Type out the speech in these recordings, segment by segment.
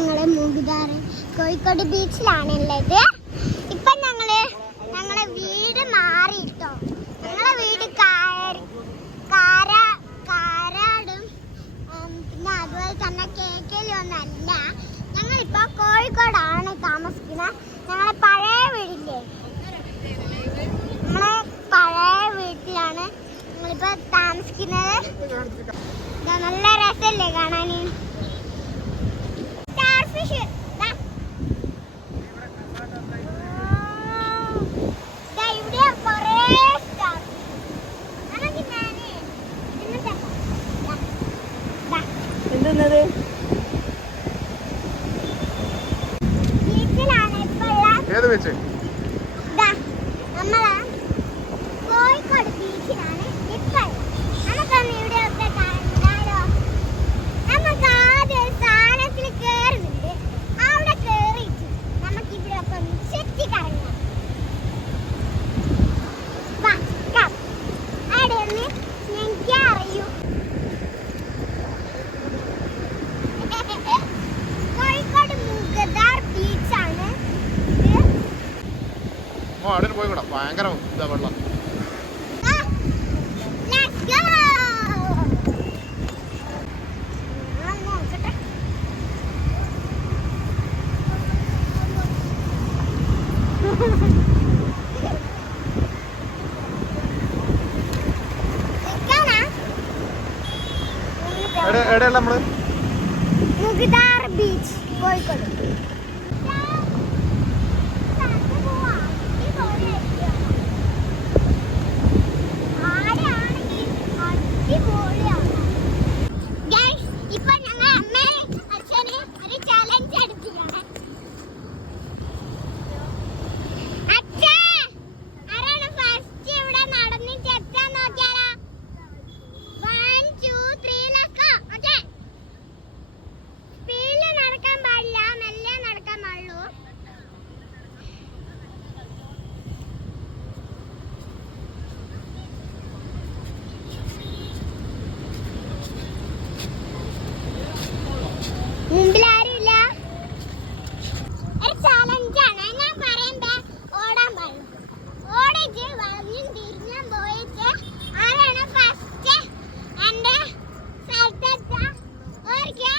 ഞങ്ങള് മുഗദാർ കോഴിക്കോട് ബീച്ചിലാണുള്ളത്. ഇപ്പൊ ഞങ്ങളെ വീട് മാറിയിട്ടോ. ഞങ്ങളെ വീട് കാരാടും പിന്നെ അതുപോലെ തന്നെ കേക്കലൊന്നല്ല. ഞങ്ങളിപ്പോ കോഴിക്കോടാണ് താമസിക്കുന്നത്. ഞങ്ങളെ പഴയ വീടില്ലേ, നമ്മളെ പഴയ വീട്ടിലാണ് ഞങ്ങളിപ്പോ താമസിക്കുന്നത്. നല്ല രസല്ലേ കാണാന്. എന്തെന്നത് ഏത് വെച്ച് നമ്മളെ കോഴിക്കോട് ബീച്ചിലാണ് ഇപ്പൊ. നമുക്കൊന്ന് ഇവിടെയൊക്കെ കണ്ടാലോ? നമുക്ക് ആദ്യം സ്ഥാനത്തിൽ കേറുന്നുണ്ട്. അവിടെ കേറിയിട്ട് നമുക്ക് ഇവിടെയൊക്കെ ഒന്ന് ചുറ്റി കറങ്ങാം. അവിടെ ഒന്ന് എനിക്ക് അറിയൂ. കോഴിക്കോട് മുഗദാർ ബീച്ചാണ് ഇത്. അവിടെ പോയിക്കൂടാ, ഭയങ്കര ഇതാ വെള്ളം. എവിടെയല്ല നമ്മള് മുഗദാർ ബീച്ച് കോഴിക്കോട്. ഇപ്പൊ ഞങ്ങൾ അമ്മയും അച്ഛനും ഒരു ചലഞ്ച് എടുത്തിയാണ്. ആരാണ് ഫസ്റ്റ് ഇവിടെ നടന്നിട്ട് എത്താൻ നോക്കിയാലോ? 1 2 3 നടക്കാം. ഓക്കേ, സ്പീഡിൽ നടക്കാൻ പാടില്ല, മെല്ലെ നടക്കാൻ പാടുള്ളൂ. മുമ്പിൽ ആരുമില്ല. ഒരു ചലഞ്ചാണ്. ഞാൻ പറയുമ്പോ ഓടാൻ പാടുള്ളൂ. ഓടിച്ച് വളഞ്ഞും തിരിഞ്ഞും പോയിട്ട് ആരാണ് ഫസ്റ്റ് എന്റെ സ്ഥലത്തെത്താ ഓർക്കുക,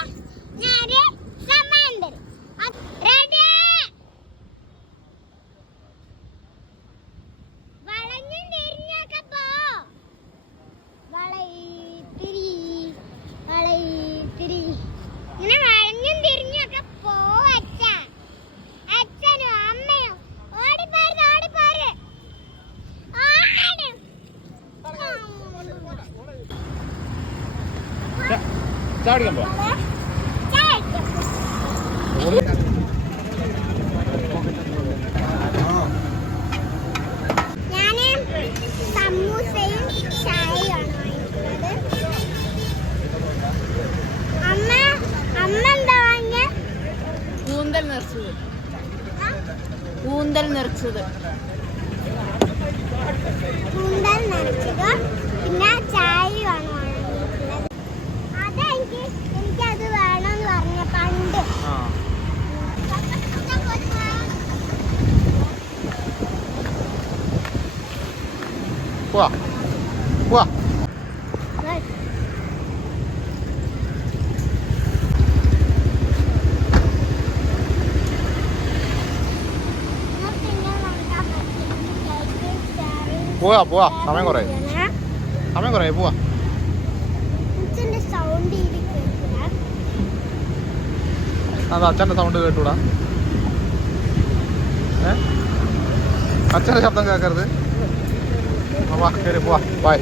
ഞാനൊരു സമ്മാനം തരും. റെഡി? വളഞ്ഞും തിരിഞ്ഞൊക്കെ പോ. വളയിത്തിരി ഇങ്ങനെ വളഞ്ഞും തിരിഞ്ഞൊക്കെ പോ. അച്ഛനും അമ്മയും ഓടിപ്പോര്. ചാടിക്കാൻ പോ. ഞാന് സമൂസയും ചായയുമാണ് വാങ്ങിക്കുന്നത്. അമ്മ എന്താ വാങ്ങിയ? കൂന്തൽ നിറച്ചത് പിന്നെ ചായയുമാണ് വാങ്ങിയിട്ടുള്ളത്. എനിക്കത് വേണമെന്ന് പറഞ്ഞ പണ്ട്. പോവാ. പോവാ. സമയം കുറേ പോവാ. അത് അച്ഛൻ്റെ സൗണ്ട് കേട്ടൂടാ. അച്ഛൻ്റെ ശബ്ദം കേൾക്കരുത്. പോവാ, ബൈ.